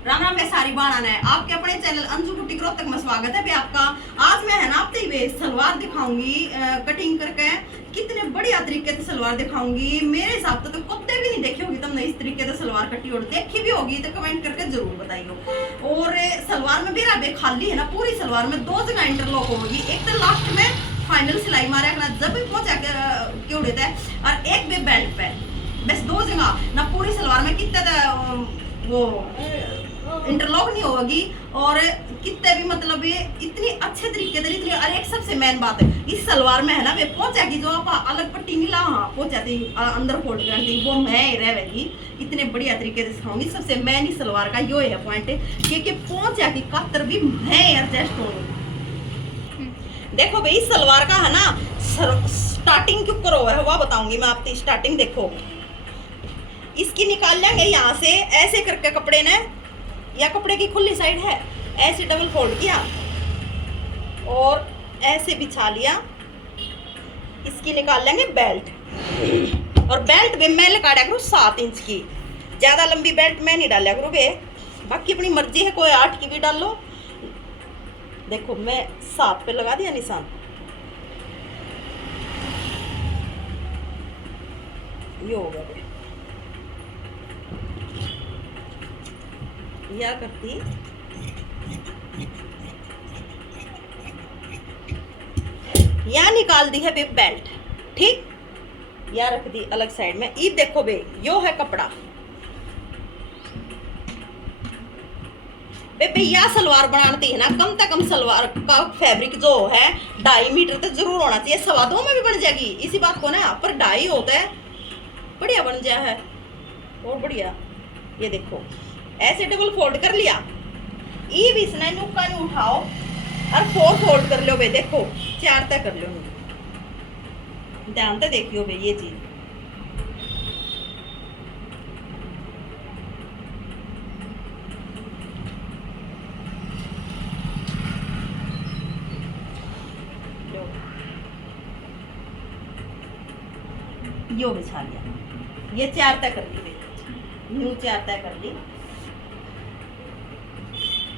राम राम, मैं सारी बाणा है आपके अपने चैनल अंजू कुटी तक में स्वागत है आपका। आज मैं है ना आपसे वे सलवार दिखाऊंगी कटिंग करके। कितने बढ़िया तरीके से सलवार दिखाऊंगी। मेरे हिसाब से तो कुत्ते भी नहीं देखे होगी तुमने इस तरीके से सलवार कटी, और देखी भी होगी तो कमेंट करके जरूर बताइए। और सलवार में मेरा बे खाली है ना, पूरी सलवार में 2 जगह इंटरलॉक होगी। एक तो लास्ट में फाइनल सिलाई मारे जब भी पहुंचा क्यों देता है, और एक बे बेल्ट पे बस 2 जगह ना पूरी सलवार में कितने वो इंटरलॉक नहीं होगी। और कितने भी मतलब ये इतनी अच्छे तरीके से इतनी, और एक सबसे मेन बात है इस सलवार में है ना वे पोंचा की जो आप अलग पट्टी मिला हाँ पोंचाती अंदर फोल्ड करती वो मैं रहेगी। इतने बढ़िया तरीके से सिखाऊंगी। सबसे मेन इस सलवार का यो है पॉइंट कि पोंचा की कतर भी मैं एडजस्ट होंगी। देखो भाई इस सलवार का है ना स्टार्टिंग क्यों करो है वह बताऊंगी मैं आपकी। स्टार्टिंग देखो, इसकी निकाल लेंगे यहाँ से ऐसे करके कपड़े ने, या कपड़े की खुली साइड है ऐसे डबल फोल्ड किया और ऐसे बिछा लिया। इसकी निकाल लेंगे बेल्ट, और बेल्ट भी मैं लगा करूँ 7 इंच की। ज्यादा लंबी बेल्ट मैं नहीं डाला करूँ बे, बाकी अपनी मर्जी है, कोई 8 की भी डाल लो। देखो मैं 7 पे लगा दिया निशान। ये हो गया या करती या निकाल दी है बे बेल्ट, ठीक, या रख दी अलग साइड में। ये देखो बे यो है कपड़ा बे भैया सलवार बनाती है ना, कम से कम सलवार का फैब्रिक जो है 2.5 मीटर तो जरूर होना चाहिए। 2.25 में भी बन जाएगी इसी बात को ना, पर 2.5 होता है बढ़िया बन जाए है और बढ़िया। ये देखो ऐसे डबल फोल्ड कर लिया, ई भी इसने नुक्का नहीं उठाओ और 4 फोल्ड कर लो बे। देखो 4 तक कर लो, ध्यान से देखियो बे ये चीज। यो बिछा लिया, ये 4 तक कर ली बे, न्यू 4 तक कर ली।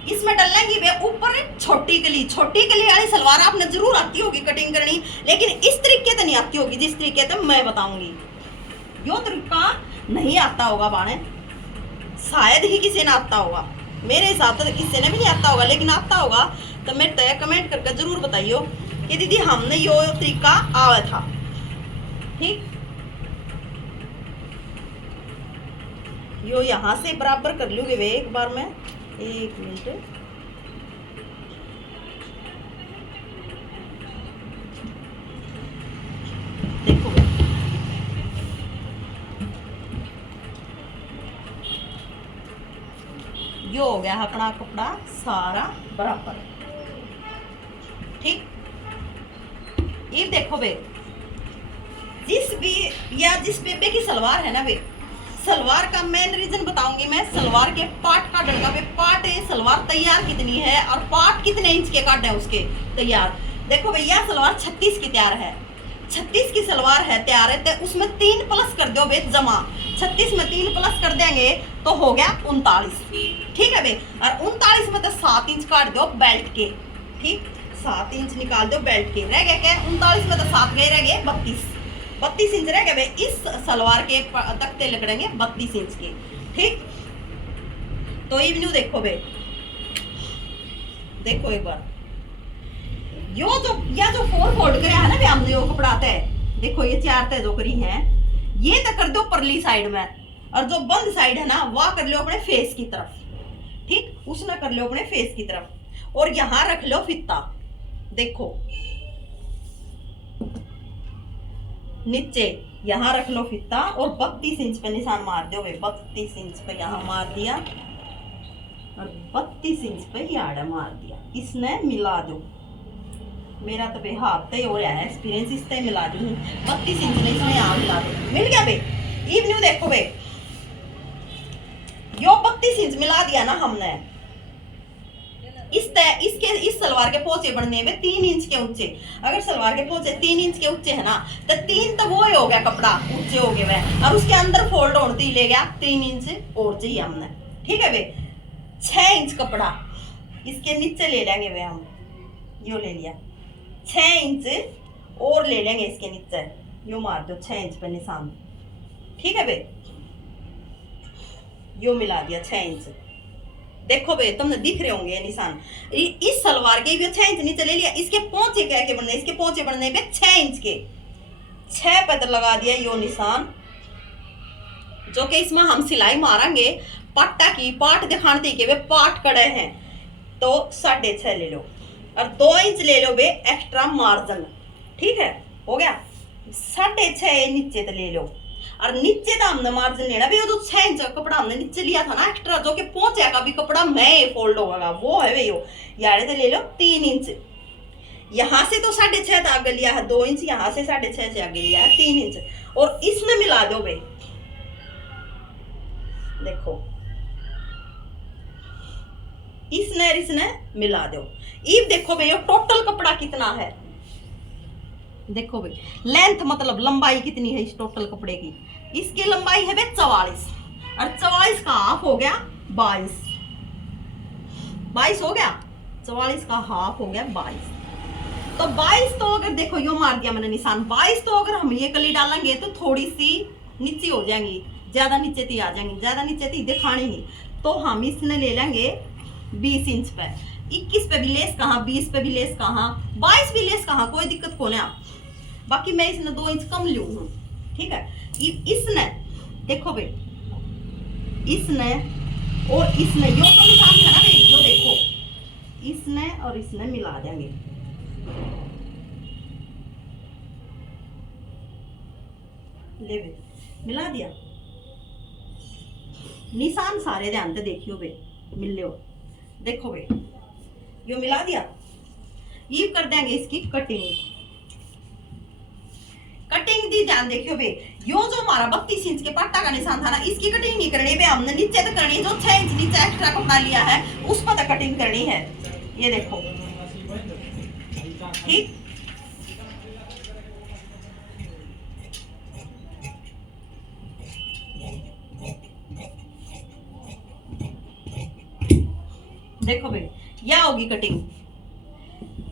इसमें डालेंगी वे ऊपर छोटी कली। छोटी कली वाली सलवार आपने जरूर आती होगी कटिंग करनी, लेकिन इस तरीके से नहीं आती होगी जिस तरीके से मैं बताऊंगी। यो तरीका नहीं आता होगा बाणे, शायद ही किसी ने आता होगा। मेरे हिसाब से तो किसी ने भी नहीं आता होगा, लेकिन आता होगा तो मेरे तय कमेंट करके जरूर बताइयो कि दीदी हमने यो तरीका आया था, ठीक। यो यहाँ से बराबर कर लूंगी वे एक बार में। 1 मिनट, देखो यो हो गया अपना कपड़ा सारा बराबर, ठीक। ये देखो बे जिस बेबे की सलवार है ना बे, सलवार का मेन रीजन बताऊंगी मैं। सलवार के पार्ट का डंडा पे पार्ट है, सलवार तैयार कितनी है और पार्ट कितने इंच के काट है उसके तैयार। देखो भैया सलवार 36 की तैयार है, 36 की सलवार है तैयार है, तो उसमें 3 प्लस कर दो बे जमा। 36 में 3 प्लस कर देंगे तो हो गया 39, ठीक है बे। और 39 में तो 7 इंच काट दो बेल्ट के, ठीक, 7 इंच निकाल दो बेल्ट के। रह गए क्या 39 में तो 7 गए, रह गए 32 इंच रह गए। इस सलवार के तख्ते लगेंगे 32 इंच के, ठीक। तो ये भी देखो बे, देखो एक बार यो जो 4 फोल्ड करे है ना बे हमने, यो कपड़ा है देखो ये 4 तय जो करी है ये तो कर दो परली साइड में, और जो बंद साइड है ना वह कर लो अपने फेस की तरफ, ठीक, उसने कर लो अपने फेस की तरफ। और यहाँ रख लो फित्ता, देखो नीचे यहाँ रख लो फित्ता, और 32 इंच पे निशान मार दो भाई। 32 इंच पे यहाँ मार दिया और 32 इंच पे यार्ड मार दिया। इसने मिला दो, मेरा तो भाई हाथ तय हो रहा है एक्सपीरियंस, इससे मिला दी 32 इंच ने इसमें यहाँ मिला दो, मिल गया भाई। इवन्यू देखो भाई यो 32 इंच मिला दिया ना हमने। इस सलवार के पोचे बनने में 3 इंच के ऊंचे, अगर सलवार के पोचे 3 इंच के ऊंचे है ना तो 3 तो वो ही हो गया कपड़ा ऊंचे हो गए वह, और उसके अंदर फोल्ड होती ले गया 3 इंच और चाहिए हमने, ठीक है बे। 6 इंच कपड़ा इसके नीचे ले लेंगे वे हम, यो ले लिया 6 इंच और ले लेंगे इसके नीचे, यो मार दो 6 इंच पे निशान, ठीक है बे, यो मिला दिया 6 इंच। देखो बे तुमने दिख रहे होंगे निशान, इस सलवार के भी 6 इंच नीचे ले लिया, इसके पोंचे क्या के बनने, इसके पोंचे बनने पे 6 इंच के 6 पत्र लगा दिया यो निशान, जो कि इसमें हम सिलाई मारेंगे पट्टा की, पाट दिखाने के वे पाट कड़े हैं तो 6.5 ले लो और 2 इंच ले लो बे एक्स्ट्रा मार्जिन, ठीक है, हो गया 6.5 नीचे तो ले लो, और नीचे तो हमने मार्जिन लेना भी, जो 6 इंच का कपड़ा हमने नीचे लिया था ना एक्स्ट्रा, जो कि पहुंचे का भी कपड़ा मैं फोल्ड होगा वो है वे यो, यारे तो ले लो 3 इंच, यहाँ से तो 6.5 आगे लिया है 2 इंच, यहाँ से 6.5 से आगे लिया है 3 इंच, और इसमें मिला दो बे, देखो इसने मिला दो, इब देखो भैया टोटल कपड़ा कितना है, देखो भाई लेंथ मतलब लंबाई कितनी है इस टोटल कपड़े की, इसकी लंबाई है 44 और 44 का हाफ हो गया 22 हो गया, 44 का हाफ हो गया 22, तो 22 तो अगर देखो यो मार दिया मैंने निशान, 22 तो अगर हम ये कली डालेंगे तो थोड़ी सी नीचे हो जाएंगी, ज्यादा नीचे थी आ जाएंगी, ज्यादा नीचे थी दिखानी नहीं, तो हम इसने ले लेंगे 20 इंच पे, 21 पे भी लेस कहाँ, 20 पे भी लेस कहाँ, 22 भी लेस कहाँ, कोई दिक्कत को ना, बाकी मैं इसने 2 इंच कम लू हूँ, ठीक है। इसने देखो भाई इसने और इसने यो तो निशान है ना भाई, यो देखो इसने और इसने मिला देंगे, ले भाई मिला दिया, निशान सारे ध्यान से देखियो भाई मिल लो, देखो भाई यो मिला दिया, ये कर देंगे इसकी कटिंग, कटिंग दी ध्यान देखियो बे, यो जो हमारा 32 इंच के पट्टा का निशान था ना, इसकी कटिंग नहीं करनी बे, हमने नीचे तो करनी, जो 6 इंच नीचे एक्स्ट्रा कपड़ा लिया है उस पर तो कटिंग करनी है, ये देखो ठीक, देखो भाई यह होगी कटिंग,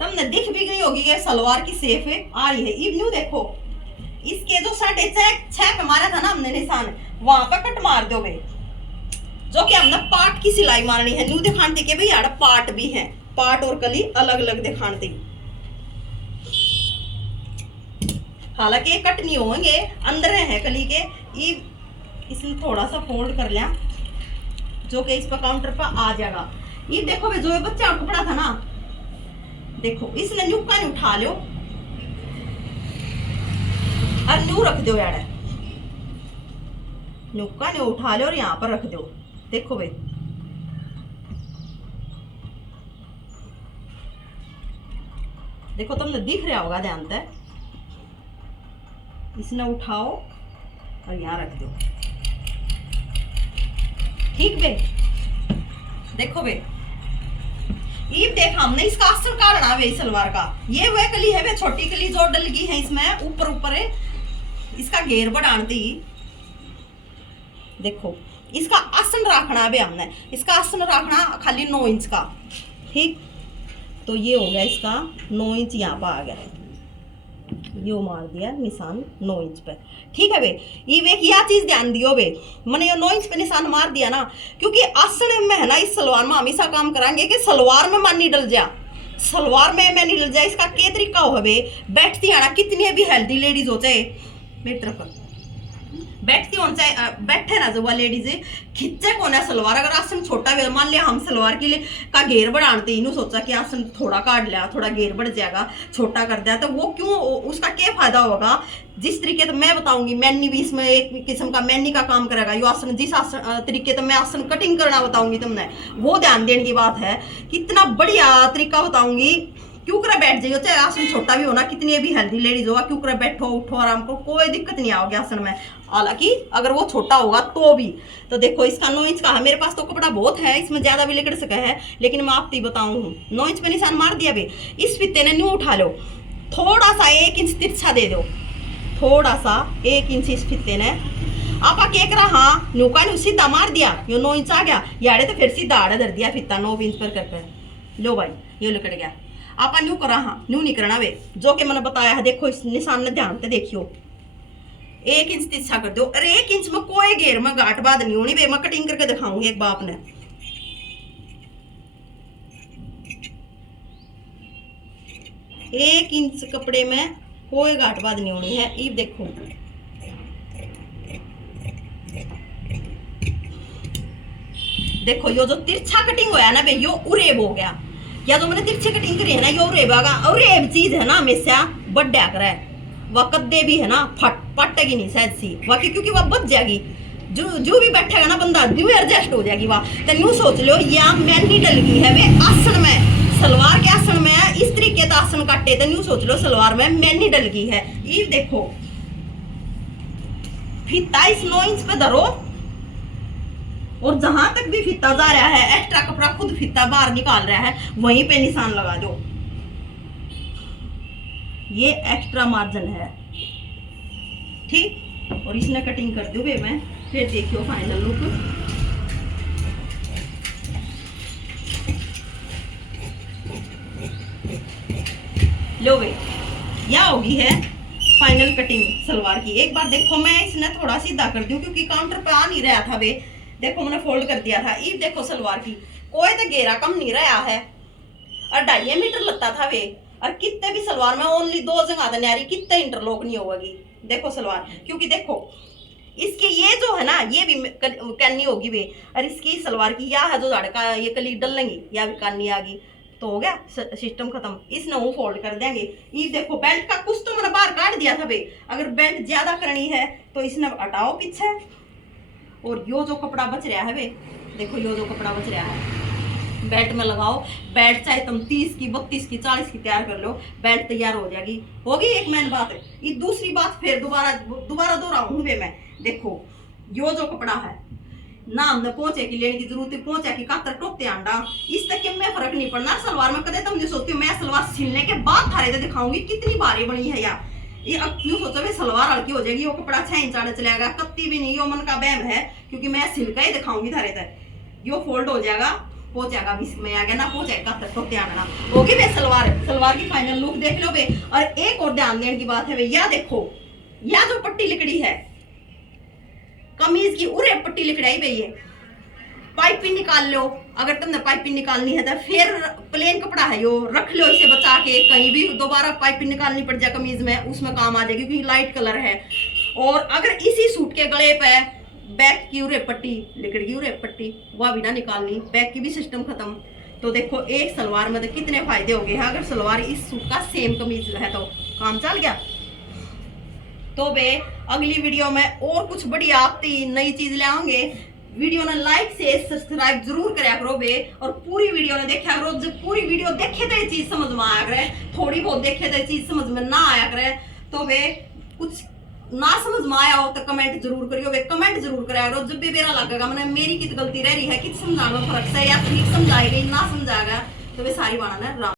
तुमने दिख भी गई होगी कि सलवार की शेप है आ रही है, इब न्यू देखो इसके जो 6.5 पे मारा था ना हमने निशान, वहां पर कट मार दो भाई, जो कि हमने पार्ट की सिलाई मारनी है, न्यू दिखाने के भाई यार पार्ट भी है, पार्ट और कली अलग अलग दिखाने, हालांकि कट नहीं होंगे अंदर है कली के, इसने थोड़ा सा फोल्ड कर लिया जो कि इस पर काउंटर पर आ जाएगा, ये देखो भाई जो बच्चा का कपड़ा था ना, देखो इसने नुक्का नहीं उठा लो और न्यू रख दो यार, नुक्का ने उठा लो और यहाँ पर रख दो, देखो भाई देखो तुमने दिख रहा होगा ध्यान से, इसने उठाओ और यहाँ रख दो, ठीक बे, देखो बे ये देखा हमने इसका आसन काटना है सलवार का, ये वह कली है वे छोटी कली जो डल गई है इसमें ऊपर ऊपर है, इसका घेर बढ़ाती, देखो इसका आसन रखना है हमने, इसका आसन रखना खाली 9 इंच का, ठीक, तो ये हो गया इसका 9 इंच यहाँ पर आ गया, यो मार दिया निशान 9 इंच पे, ठीक है बे, ये वे यह चीज ध्यान दियो बे, मैंने ये 9 इंच पे निशान मार दिया ना, क्योंकि आसन में है ना इस सलवार में हमेशा काम कराएंगे कि सलवार में मन नहीं डल जा, सलवार में मैं नहीं डल जाए, इसका क्या तरीका हो बे, बैठती है ना कितनी भी हेल्दी लेडीज हो चाहे मेरी तरफ बैठती हो चाहे बैठे ना जो लेडीज खिंचे को ना सलवार, अगर आसन छोटा भी मान लिया हम सलवार के लिए का घेर बढ़ाते इन्हों सोचा कि आसन थोड़ा काट लिया थोड़ा घेर बढ़ जाएगा छोटा कर दिया, तो वो क्यों उसका क्या फायदा होगा, जिस तरीके से मैं बताऊंगी मैनी भी इसमें एक किस्म का मैनी का काम करेगा, यो आसन जिस आसन तरीके से मैं आसन कटिंग करना बताऊंगी तुमने वो ध्यान देने की बात है, कितना बढ़िया तरीका बताऊंगी, क्यों कर बैठ जाइए चाहे आसन छोटा भी होना, कितनी भी हेल्दी लेडीज होगा क्यों कर बैठो उठो आराम को, कोई दिक्कत नहीं आओगे आसन में, हालांकि अगर वो छोटा होगा तो भी, तो देखो इसका 9 इंच का है, मेरे पास तो कपड़ा बहुत है इसमें ज्यादा भी लेकर सका है, लेकिन मैं आपको बताऊं 9 इंच पे निशान मार दिया भाई, इस फित्ते ने न्यू उठा लो, थोड़ा सा 1 इंच तिरछा दे दो, थोड़ा सा 1 इंच इस फित्ते ने, आपा के करा हाँ नुका ने सीधा मार दिया यो 9 इंच आ गया यारे तो फिर सीधा आड़ा धर दिया फिता 9 इंच पर कर लो भाई ये लिकड़ गया। आपा न्यू करा हाँ न्यू नहीं करना वे जो कि मैंने बताया है। देखो इस निशान ने ध्यान से देखियो 1 इंच तिरछा कर दो। अरे 1 इंच में कोई घेर में गांठ बात नहीं होनी वे मैं कटिंग करके दिखाऊंगी एक बाप ने। 1 इंच कपड़े में कोई गांठ बात नहीं होनी है। ये देखो देखो यो जो तिरछा कटिंग होया ना बे यो उरेब हो गया या जो मैंने तिरछी कटिंग करी है ना यो उरेब आगा। उरेब चीज है ना हमेशा बढ़िया करे वह कद्दे भी है ना फटेगी नहीं शायद सी वाकई क्योंकि वह बच जाएगी जो भी बैठेगा ना बंदा न्यू एडजस्ट हो जाएगी वह। तो न्यू सोच लो या मेहंदी डल गई है वे आसन में सलवार के आसन में इस तरीके का आसन काटे तो न्यू सोच लो सलवार में मेहंदी डल गई है। ये देखो फीता इस 9 इंच पे धरो और जहां तक भी फीता जा रहा है एक्स्ट्रा कपड़ा खुद फीता बाहर निकाल रहा है वहीं पे निशान लगा दो। ये एक्स्ट्रा मार्जिन है ठीक। और इसने कटिंग कर दो मैं फिर देखियो फाइनल लुक। लो वे यह होगी है फाइनल कटिंग सलवार की। एक बार देखो मैं इसने थोड़ा सीधा कर दूं क्योंकि काउंटर पे आ नहीं रहा था वे। देखो मैंने फोल्ड कर दिया था। ये देखो सलवार की कोई तो घेरा कम नहीं रहा है और 2.5 मीटर लगता था वे। और कितने भी सलवार में ओनली 2 जगह न्यारी कितने इंटरलॉक नहीं होगी। देखो सलवार क्योंकि देखो इसकी ये जो है ना ये भी करनी होगी वे। और इसकी सलवार की या है जो लड़का ये कली डल लेंगी या भी करनी आगी तो हो गया सिस्टम खत्म। इसने वो फोल्ड कर देंगे। ये देखो बेल्ट का कुछ तो मैंने बाहर काट दिया था भाई। अगर बेल्ट ज्यादा करनी है तो इसने हटाओ पीछे। और यो जो कपड़ा बच रहा है वे देखो यो जो कपड़ा बच रहा है बेल्ट में लगाओ। बेल्ट चाहे तुम 30 की 32 की 40 की तैयार कर लो बेल्ट तैयार हो जाएगी। होगी एक मेन बात है। ये दूसरी बात फिर दोबारा दोहराऊं वे मैं। देखो यो जो कपड़ा है ना हमने पोंचे की लेने की जरूरत है। पोंचा की कातर टोकते अंडा इस तक के में फर्क नहीं पड़ना सलवार में। कदे तुम जो सोचती हो मैं सलवार सिलने के बाद थारे दिखाऊंगी कितनी भारी बनी है यार। ये अब क्यों सोचो भाई सलवार हल्की हो जाएगी। वो कपड़ा 6 इंच आड़े चलेगा कत्ती भी नहीं। यो मन का बैम है क्योंकि मैं सिल का ही दिखाऊंगी थारे तक। यो फोल्ड हो जाएगा हो जाएगा बीच में आ गया ना हो जाएगा कातर टोकते आना होगी वे सलवार की फाइनल लुक देख लो वे। और एक और ध्यान देने की बात है भैया देखो या जो पट्टी लिकड़ी है कमीज की उरे पट्टी लिकड़ाई भई है। पाइपिंग निकाल लो अगर तुमने पाइपिंग निकालनी है तो फिर प्लेन कपड़ा है यो रख लो इसे बचा के कहीं भी दोबारा पाइपिंग निकालनी पड़ जाए कमीज में उसमें काम आ जाएगी क्योंकि लाइट कलर है। और अगर इसी सूट के गले पे बैक की उरे पट्टी लिकड़ की उरे पट्टी वह भी ना निकालनी बैक की भी सिस्टम खत्म। तो देखो एक सलवार में तो कितने फायदे हो गए हैं। अगर सलवार इस सूट का सेम कमीज है तो काम चल गया। तो बे अगली वीडियो में और कुछ बड़ी आपती नई चीज ले आएंगे। वीडियो ने लाइक से सब्सक्राइब जरूर कराया करो बे। और पूरी वीडियो ने देखा करो। जब पूरी वीडियो देखे तो ये चीज समझ में आया करे थोड़ी बहुत देखे तो ये चीज समझ में ना आया करे तो वे कुछ ना समझ में आया हो तो कमेंट जरूर करियो वे। कमेंट जरूर कराया करो जब भी मेरा लगेगा मैंने मेरी कित गलती रह रही है कि समझाने में फर्क से या ठीक समझाएगी ना समझाएगा तो वे सारी बात है।